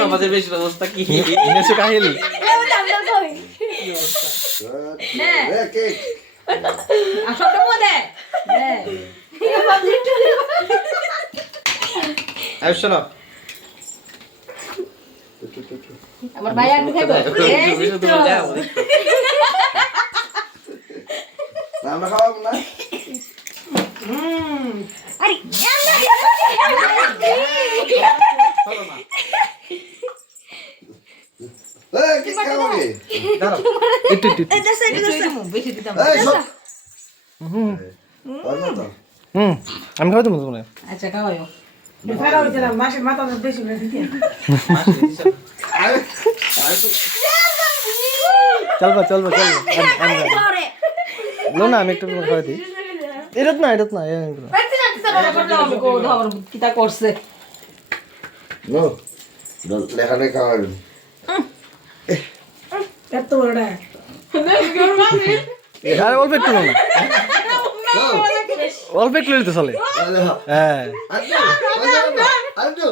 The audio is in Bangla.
আমাদের বেশ ব্যবস্থা কি ইনেসু কাহিলি আয়ুষলা আমার ভাই একটু খাইবো আমরা খাওয়াবো না আরে কি খাওয়াবে একটু বেশি দিতাম আমি খাওয়াই দেবো তোমার আচ্ছা খাওয়াও মাসের মাথা বেশি করে দিতে চলবা লো না আমি একটু খাওয়াই দিই এরত না কিতা করছে নো লেখানে খাওয়াবেন এত বড় আর অল্প একটু না অল্প একটু নিতে চলে হ্যাঁ আরেকটু